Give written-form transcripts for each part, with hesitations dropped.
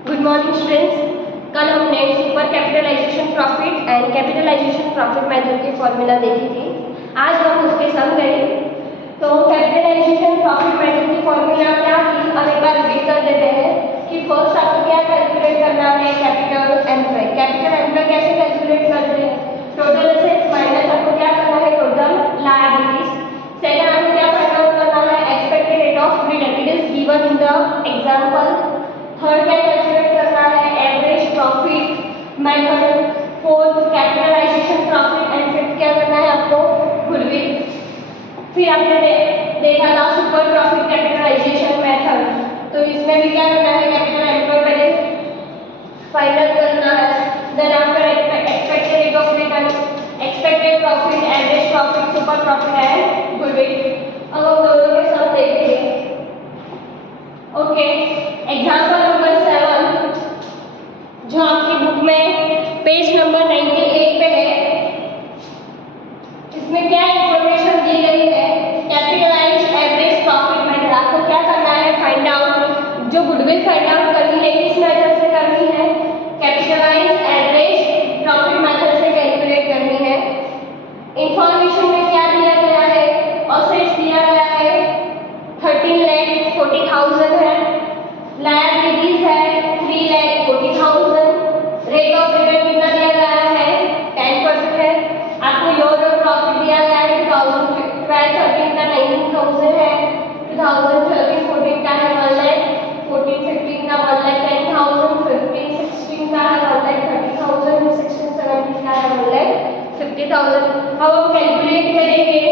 Good morning students. कल हमने super capitalisation profit and capitalisation profit method के formula देखी थी। आज हम उसके सम करेंगे। तो कैपिटलाइजेशन प्रॉफिट मेथड की फॉर्मूला क्या थी, अब एक बार रिपीट कर देते हैं कि फर्स्ट आपको क्या कैलकुलेट करना है, कैपिटल एम्प्लॉय। कैपिटल एम्प्लॉय कैसे कैलकुलेट करते हैं, टोटल एसेट्स माइनस आपको क्या करना है, टोटल लायबिलिटीज। सेकंड आपको क्या फाइंड आउट करना है, expected rate of return, it is given in the example. Third क्या कैलकुलेट करना है, average profit method. Fourth capitalisation profit and fifth क्या करना है आपको, गुडविल। फिर आपने देखा था सुपर प्रॉफिट कैपिटलाइजेशन मेथड, तो इसमें भी क्या करना है, कैपिटल एम्प्लॉय पहले फाइंड आउट करना है, then after expected rate of return, expected profit, average profit, super profit and goodwill. अब हम दोनों के साथ देखेंगे। ओके, एग्जांपल नंबर 7 जो आपकी बुक में पेज नंबर 98 पे है, इसमें क्या इंफॉर्मेशन दी गई है, कैपिटलाइज एवरेज प्रॉफिट मेथड। आपको क्या करना है, फाइंड आउट, जो गुडविल फाइंड आउट करनी है किस मेथड से करनी है, कैपिटलाइज एवरेज प्रॉफिट मेथड से कैलकुलेट करनी है। इंफॉर्मेशन में क्या दिया गया है, असेट्स दिया गया है 13,40,000 है, लायबिलिटीज है 3,40,000, रेट ऑफ रिटर्न कितना दिया गया है, 10% है। आपको ईयर ऑफ प्रॉफिट दिया गया है 2012-13 का 19,000 है, 2013-14 का है 1 लाख, 14-15 का 1,10,000, 15-16 का है 1,30,000, 16-17 का है 1,50,000। अब हम कैलकुलेट करेंगे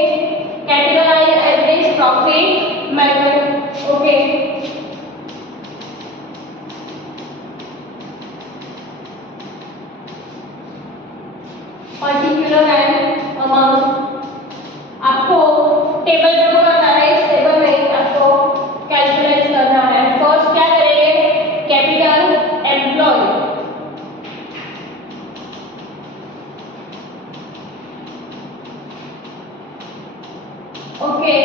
capitalise average profit method. Okay, particular and amount आपको टेबल ड्रॉ करना है। इस टेबल में आपको कैलकुलेट करना है। फर्स्ट क्या करेंगे, capital employ. Okay,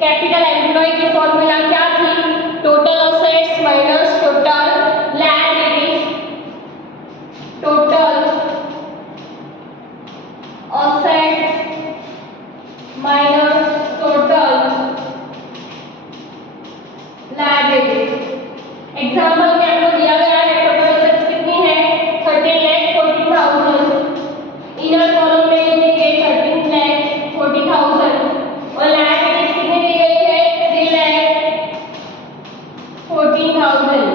capital employ की फॉर्मूला क्या थी, total assets minus total liabilities. Total assets minus total liabilities. Example में आपको दिया गया है टोटल असेट्स कितनी है, 13,40,000। इनर कॉलम में लिखी गई 13,40,000 और लायबिलिटीज कितनी दी गई है, 3,14,000।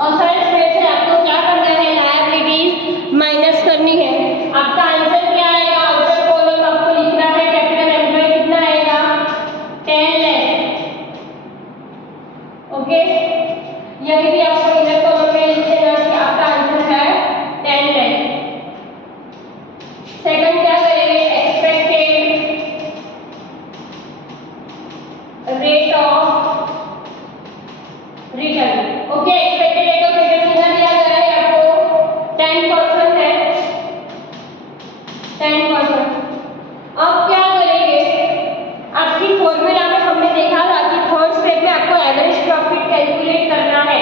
असेट्स में से आपको क्या करना है, लायबिलिटीज माइनस करनी है। आपका आंसर क्या आएगा, आउटर कॉलम आपको लिखना है कैपिटल एम्प्लॉय कितना आएगा, 10 लाख। ओके, यही भी आपको इनर कॉलम में लिख देना कि आपका आंसर है 10 लाख। सेकंड क्या करेंगे, expected rate of return. Okay, expected rate of return कितना दिया गया है आपको, 10% है, 10%। अब क्या करेंगे, आपकी फॉर्मूला में हमने देखा था कि थर्ड स्टेप में आपको एवरेज प्रॉफिट कैलकुलेट करना है।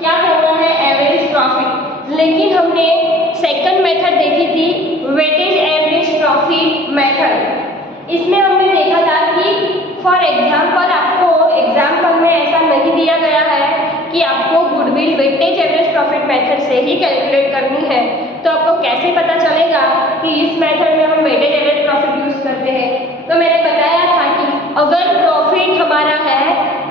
क्या करना है, एवरेज प्रॉफिट। लेकिन हमने सेकंड मेथड देखी थी, वेटेज एवरेज प्रॉफिट मेथड। इसमें हमने देखा था कि फॉर एग्जांपल आपको एग्जांपल में ऐसा नहीं दिया गया है कि आपको goodwill weightage average profit method से ही कैलकुलेट करनी है, तो आपको कैसे पता चलेगा कि इस मेथड में हम वेटेज एवरेज प्रॉफिट यूज करते हैं। तो मैंने बताया था कि अगर प्रॉफिट हमारा है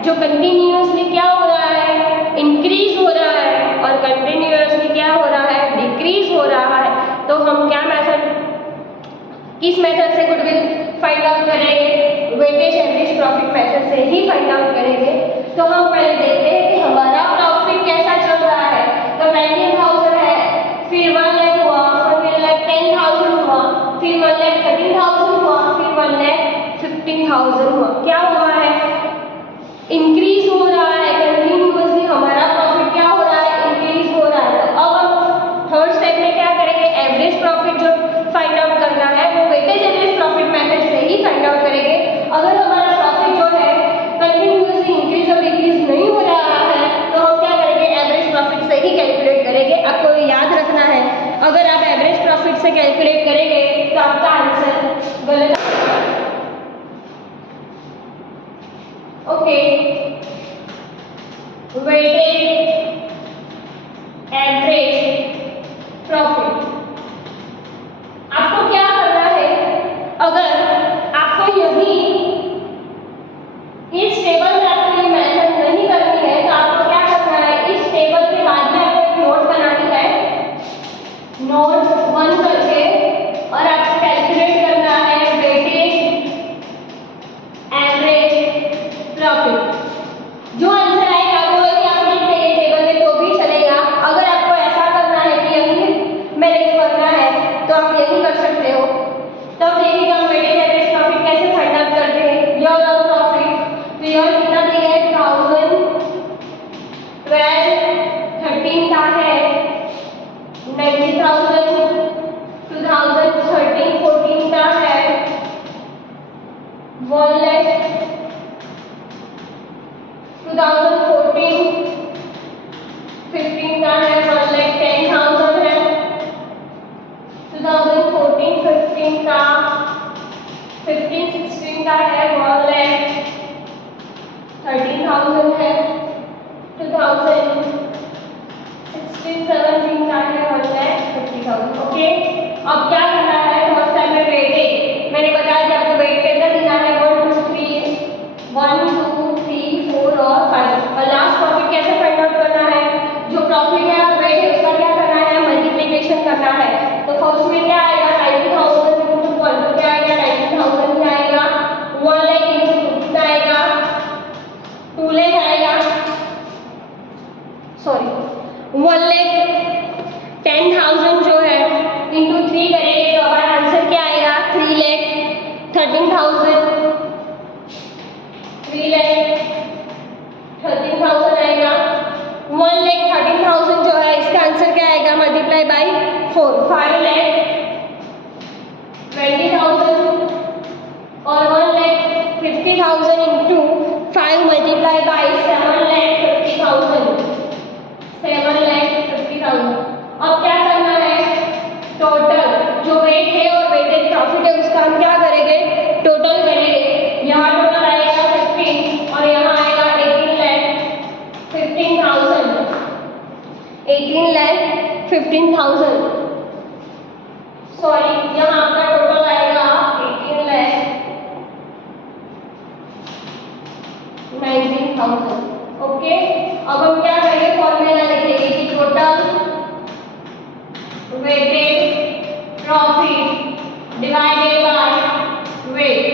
जो कंटिन्यूअसली क्या हो रहा है, इंक्रीज हो रहा है, और कंटिन्यूअसली क्या हो रहा है, डिक्रीज हो रहा है, तो हम क्या मेथड, किस मेथड से गुडविल फाइंड आउट करेंगे, वेटेज एवरेज प्रॉफिट मेथड से ही फाइंड आउट करेंगे। तो हम पहले देखते हैं कि हमारा प्रॉफिट कैसा चल रहा है। तो 19,000 है, फिर 1 लाख हुआ, फिर 1,10,000 हुआ, फिर 1,13,000 हुआ, फिर 1,15,000 हुआ। क्या हुआ है, इंक्रीज हो रहा है, कंटिन्यूअसली हमारा प्रॉफिट क्या हो रहा है, इंक्रीज हो रहा है। तो अब हम थर्ड स्टेप में क्या करेंगे, एवरेज प्रॉफिट जो फाइंड आउट करना है वो वेटेज एवरेज प्रॉफिट मेथड से ही फाइंड आउट करेंगे। अगर हमारा प्रॉफिट जो है कंटिन्यूअसली इंक्रीज और डिक्रीज नहीं हो रहा है वेटेड एवरेज प्रॉफिट। आपको क्या करना है, अगर आपको यही इस टेबल में आपको ये मेथड नहीं करनी है तो आपको क्या करना है, इस टेबल के बाद में आपको एक नोट बनानी है, नोट 1 करके, और आपको कैलकुलेट करना है वेटेड एवरेज प्रॉफिट। जो आंसर आएगा वो यदि आप लिखते हैं टेबल में तो भी चलेगा। अगर आपको ऐसा करना है कि यही मैनेज करना है तो आप यही कर सकते हो। तब देखिएगा हम वेटेड एवरेज प्रॉफिट कैसे फाइंड आउट करते हैं। ईयर ऑफ प्रॉफिट, तो ईयर कितना दिया है, 2012 13 का है, 90,000 2013 14 का है, 1 लाख 2014 15 का है, 1,10,000 है, 2014 15 का 15 16 का है, 1,13,000 है, 2016 17 का है, 1,50,000। ओके, अब क्या करना है, फर्स्ट टाइम में वेटेड, मैंने बताया कि आपको वेट कितना देना है, 1 2 3 1 2 3 4 और 5। और लास्ट प्रॉफिट कैसे फाइंड आउट करना है, जो प्रॉफिट है और वेट है उसका क्या करना है, मल्टीप्लिकेशन करना है। तो फर्स्ट में क्या आएगा, 90,000 into 1, तो क्या आएगा, 90,000 ही आएगा, 1 लाख into 2 कितना आएगा, 2 लाख आएगा, सॉरी 1,10,000 जो है into 3 करेंगे तो हमारा आंसर क्या आएगा, 3,13,000 3,13,000 आएगा। 1,13,000 जो है इसका आंसर क्या आएगा, मल्टीप्लाई बाय 4, 5,20,000 और 1,50,000 into 5 मल्टीप्लाई बाय 7,50,000 7,50,000। अब क्या करना है, टोटल जो वेट है और वेटेड प्रॉफिट है उसका हम क्या करेंगे, टोटल करेंगे। यहाँ टोटल आएगा 15 और यहाँ आएगा 18,15,000 सॉरी, यहाँ आपका टोटल आएगा 18,19,000। ओके, अब हम क्या करेंगे, फॉर्मूला लिखेंगे कि total weighted profit divided by weight.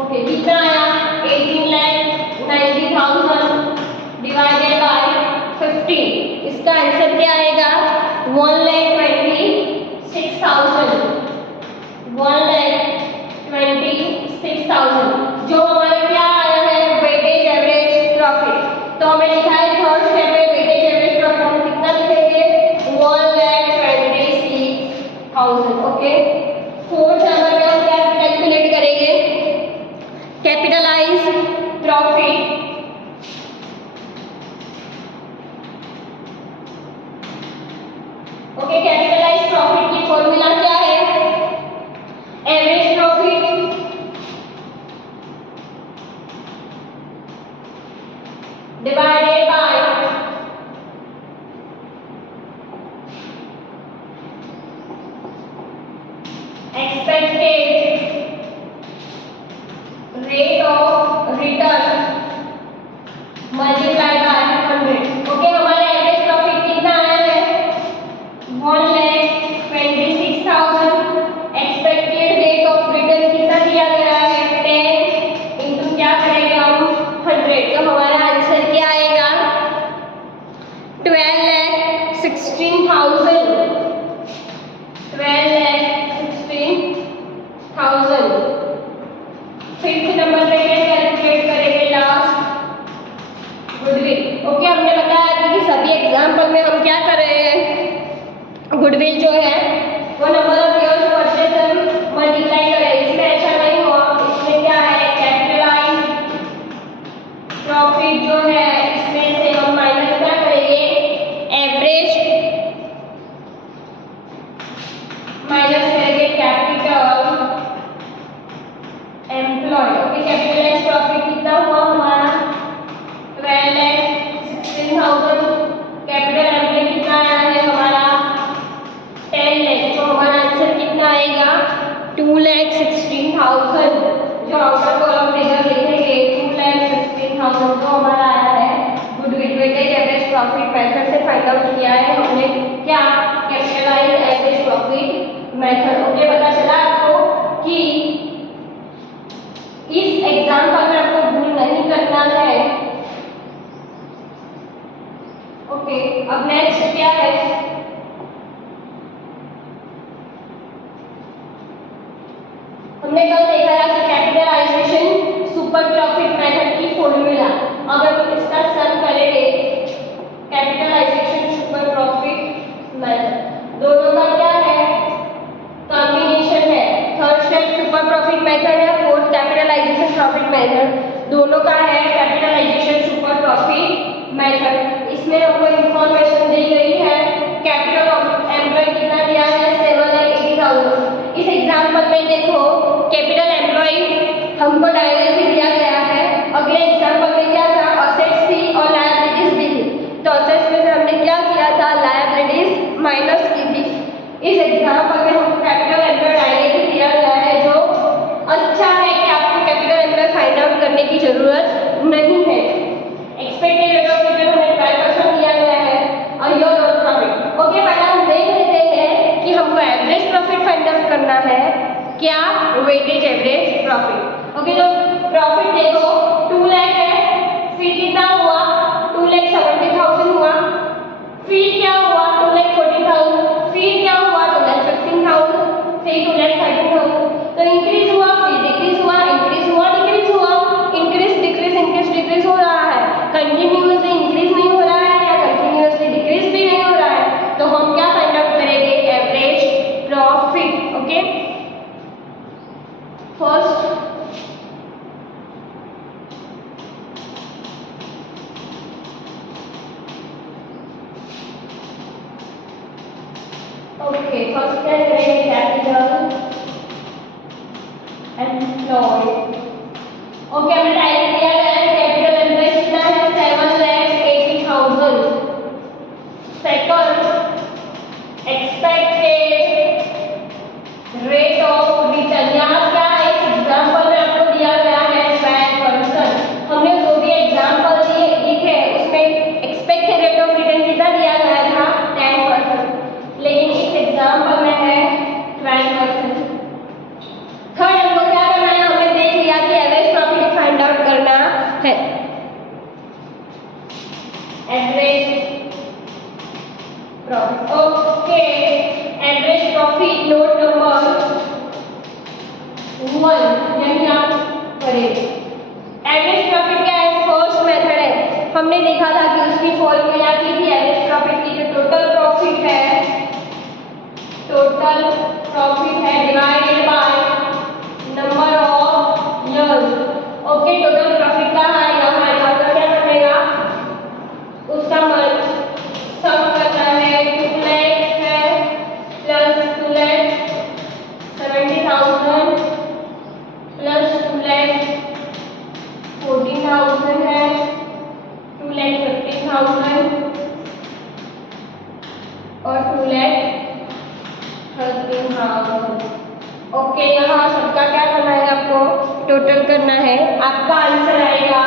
Okay, कितना आया, 18,90,000 डिवाइडेड बाय 15, इसका आंसर क्या आएगा, 1,26,000 1,26,000 जो हमारा क्या आया है, वेटेज एवरेज प्रॉफिट। तो हमें लिखा है थर्ड स्टेप में वेटेज एवरेज प्रॉफिट हम कितना लिखेंगे, 1,26,000। ओके, फोर्थ नंबर में हम क्या कैलकुलेट करेंगे, capitalise profit. Okay, capitalise profit की फॉर्मूला क्या है, average profit divided by expected rate of return multiply by 100। Okay, हमारा एवरेज प्रॉफिट कितना आया है, 1,26,000। एक्सपेक्टेड रेट ऑफ रिटर्न कितना दिया गया है, 10 इंटू क्या करेंगे हम, 100। तो हमारा आंसर क्या आएगा, 12,16,000 12,16,000। फिफ्थ नंबर पे कैलकुलेट करेंगे लास्ट, गुडविल। ओके, हमने बताया था कि सभी एग्जाम्पल में हम क्या कर रहे हैं, गुडविल जो है वो नंबर ऑफ इयर्स परचेज हम मल्टीप्लाई कर रहे हैं। इसमें ऐसा नहीं हुआ, इसमें क्या है, कैपिटलाइज प्रॉफिट जो है इसमें से हम माइनस क्या करेंगे, एवरेज माइनस करेंगे capital employ. Okay, capitalise profit कितना हुआ हमारा, 12,00,000 16,000। कैपिटल एम्प्लॉय कितना आया है हमारा 10 लाख, तो हमारा आंसर कितना आएगा 2,16,000। जो आउटर कॉलम फिगर लिखेंगे 2,16,000 तो हमारा आया है। Goodwill weightage average profit method से फाइंड आउट किया है हमने, क्या capitalise average profit method. Okay, पता चला आपको कि इस एग्जाम्पल में आपको भूल नहीं करना है। ओके, अब नेक्स्ट क्या है, हमने कल देखा था कि कैपिटलाइजेशन सुपर प्रॉफिट मेथड की फॉर्मूला। अगर हम इसका सम करेंगे कैपिटलाइजेशन सुपर प्रॉफिट मेथड, दोनों का क्या है कॉम्बिनेशन है। Third step super profit method है, फोर्थ कैपिटलाइजेशन प्रॉफिट मेथड, दोनों का है कैपिटलाइजेशन सुपर प्रॉफिट मेथड। इसमें हमको इंफॉर्मेशन दी गई है, कैपिटल एम्प्लॉय कितना दिया है 7,80,000। इस एग्जांपल में देखो कैपिटल एम्प्लॉय हमको डायरेक्टली दिया गया है। अगले एग्जांपल में क्या था, असेट्स थी और लायबिलिटीज भी थी, तो असेट्स में से हमने क्या किया था लायबिलिटीज माइनस की थी। इस एग्जांपल में हमको कैपिटल एम्प्लॉय डायरेक्टली दिया गया है, जो अच्छा है कि आपको कैपिटल एम्प्लॉय फाइंड आउट करने की जरूरत नहीं है। एक्सपेक्टेड रेट ऑफ रिटर्न हमें 12% दिया गया है और योर ऑन प्रॉफिट। ओके, पहले हम देख लेते हैं कि हमको एवरेज प्रॉफिट फाइंड आउट करना है, क्या वेटेज एवरेज प्रॉफिट। ओके, तो प्रॉफिट देखो 2 लाख है, फिर कितना हुआ 2,70,000 हुआ, फिर क्या हुआ 2,40,000, फिर क्या हुआ 2,15,000, फिर 2,13,000। तो इंक्रीज हुआ, फिर डिक्रीज हुआ, इंक्रीज हुआ, डिक्रीज हुआ, इंक्रीज डिक्रीज इंक्रीज डिक्रीज हो रहा है। कंटिन्यूअसली इंक्रीज नहीं हो रहा है या कंटिन्यूअसली डिक्रीज भी नहीं हो रहा है, तो हम क्या फाइंड आउट करेंगे average profit. Okay, first first क्या करेंगे कैपिटल एम्प्लॉय। ओके, हमें डायरेक्ट दिया गया है कैपिटल एम्प्लॉय कितना है 7,80,000। Second expected rate of return, यहाँ क्या है इस एग्जांपल में आपको दिया गया है 12%। हमने जो भी एग्जांपल लिखे उसमें एक्सपेक्टेड रेट ऑफ रिटर्न कितना दिया गया था 10%, लेकिन इस एग्जांपल में है 12%। थर्ड हमको क्या करना है, हमने देख लिया कि एवरेज प्रॉफिट फाइंड आउट करना है। Average profit, okay, average profit note number 1 यही आप करेंगे। एवरेज प्रॉफिट क्या है, फर्स्ट मेथड है। हमने देखा था कि उसकी फॉर्मूला की थी एवरेज प्रॉफिट की, जो टोटल प्रॉफिट है divided by number of years. Okay, total profit का है यहाँ है, तो क्या बनेगा उसका सम करना है 2 लाख है प्लस 2,70,000 प्लस 2,14,000 है 2,15,000 और 2,13,000। ओके, यहाँ सबका क्या करना है आपको टोटल करना है। आपका आंसर आएगा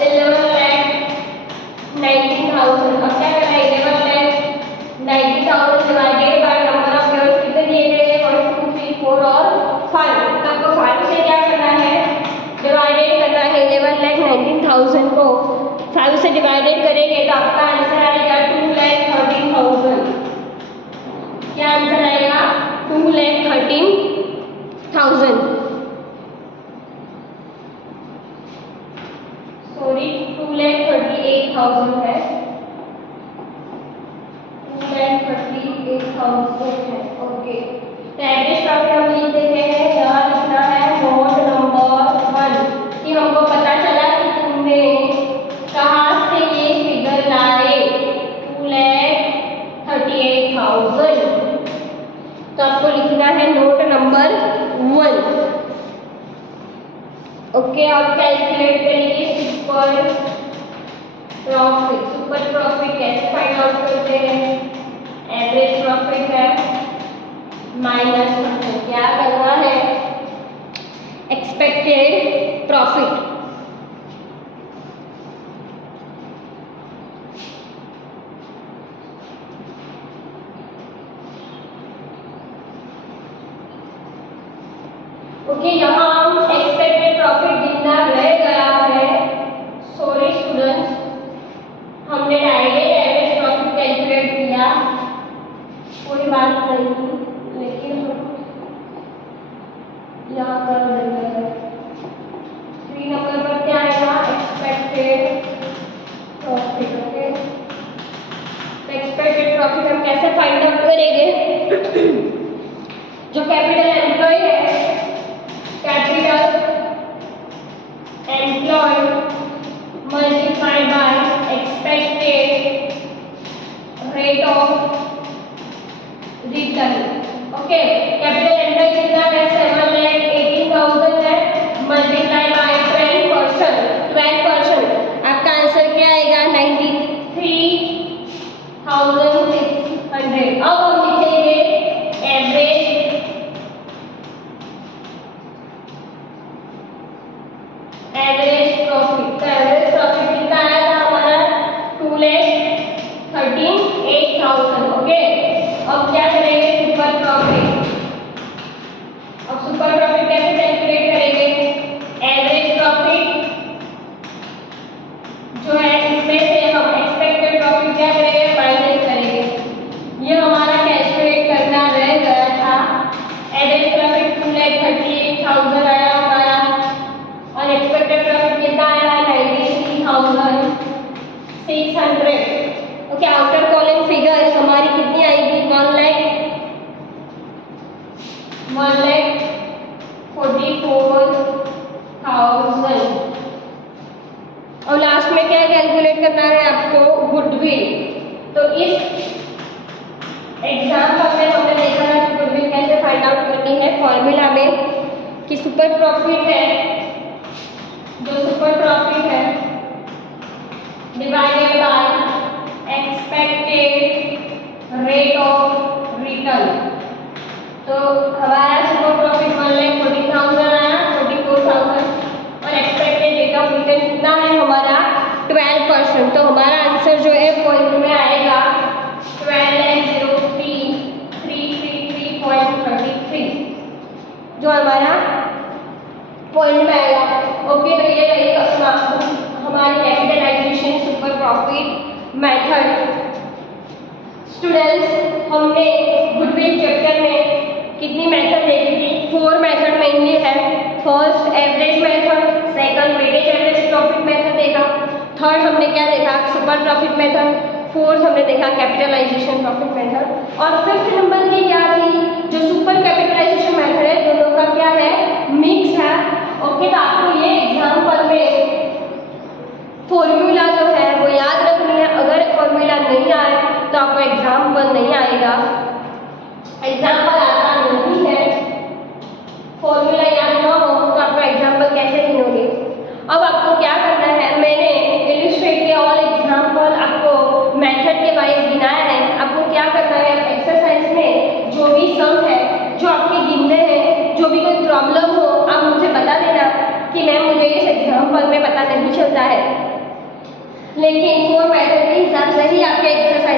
11,19,000। अब क्या करना है 11,90,000 divided by number of years कितने दिए गए हैं 1 2 3 4 और 5। तो आपको 5 से क्या करना है डिवाइडेड करना है। 11,19,000 को 5 से डिवाइडेड करेंगे तो आपका आंसर आएगा 2,13,000। क्या आंसर आएगा 2,13,000, सॉरी 2,38,000 है, 2,38,000 है। ओके, तो एवरेज प्रॉफिट हम लिख देते हैं, यहाँ लिखना है नोट नंबर 1 कि हमको पता चला कि तुमने कहाँ से ये फिगर लाए 2,38,000, तो आपको लिखना है नोट नंबर 1। ओके, आप कैलकुलेट करेंगे 6.5 प्रॉफिट, सुपर प्रॉफिट कैसे फाइंड आउट करते हैं? एवरेज प्रॉफिट है माइनस हमको क्या करना है? Expected profit. ओके, यहाँ हम एक्सपेक्टेड प्रॉफिट गिनना रह गया है। सॉरी स्टूडेंट्स, हमने डायरेक्ट एवरेज प्रॉफिट कैलकुलेट किया, कोई बात नहीं, लेकिन हम यहाँ कर देंगे। 3 नंबर पर क्या आएगा? Expected profit. ओके, तो एक्सपेक्टेड प्रॉफिट हम कैसे फाइंड आउट करेंगे? जो कैपिटल एम्प्लॉय है, capital employ multiply by expected rate of return. Okay, capital employ कितना है? 7,18,000 है, मल्टीप्लाई बाय 12%। आपका आंसर क्या आएगा? 93,600। अब हम लिखेंगे एवरेज प्रॉफिट। तो एवरेज प्रॉफिट कितना आया था हमारा? 2,38,000। ओके, अब क्या करेंगे? Super profit. अब सुपर प्रॉफिट कैसे कैलकुलेट करेंगे? एवरेज प्रॉफिट जो है इसमें से हम एक्सपेक्टेड प्रॉफिट क्या करेंगे? माइनस करेंगे। ये हमारा कैलकुलेट करना रह गया था। एवरेज प्रॉफिट 2,38,000 आया हमारा और एक्सपेक्टेड प्रॉफिट कितना आया? 93,600। ओके, आफ्टर कॉलिंग फिगर्स हमारी कितनी आएगी? 1,44,000। और लास्ट में क्या कैलकुलेट करना है आपको? गुडविल। तो इस एग्जाम्पल में हमने देखा है कि गुडविल कैसे फाइंड आउट करनी है फॉर्मूला में, कि सुपर प्रॉफिट है, जो सुपर प्रॉफिट है divided by expected rate of return. तो हमारा सुपर प्रॉफिट 1,40,000 आया, 44,000, और एक्सपेक्टेड रेट ऑफ रिटर्न कितना है हमारा? 12%। तो हमारा आंसर जो है पॉइंट में आएगा 12,03,333.33, जो हमारा पॉइंट में आएगा। ओके, तो ये रही हमारी capitalization super profit method. Students, हमने गुडविल चैप्टर में कितनी मेथड देखी थी? 4 मेथड मेनली है। First average method, second weightage average profit method देखा, थर्ड हमने क्या देखा? सुपर प्रॉफिट मेथड, फोर्थ हमने देखा कैपिटलाइजेशन प्रॉफिट मेथड, और फिफ्थ नंबर की क्या थी? जो सुपर कैपिटलाइजेशन मेथड है, दोनों का क्या है? मिक्स है। ओके, तो आपको ये एग्जाम्पल में फॉर्मूला जो है वो याद रखनी है। अगर फॉर्मूला नहीं आए तो आपको एग्जाम्पल नहीं आएगा, एग्जाम्पल आता नहीं है। फॉर्मूला याद ना हो तो आपको एग्जाम्पल कैसे गिनोगे? अब आपको क्या करना है? मैंने इलिस्ट्रेट के ऑल एग्जाम्पल आपको मेथड के वाइज गिनाया है। आपको क्या करना है? एक्सरसाइज में जो भी सम है, जो आपके गिनने हैं, जो भी कोई प्रॉब्लम हो, आप मुझे बता देना कि मैम मुझे इस एग्जाम्पल में पता नहीं चलता है, लेकिन 4 मेथड के हिसाब से ही आपके एक्सरसाइज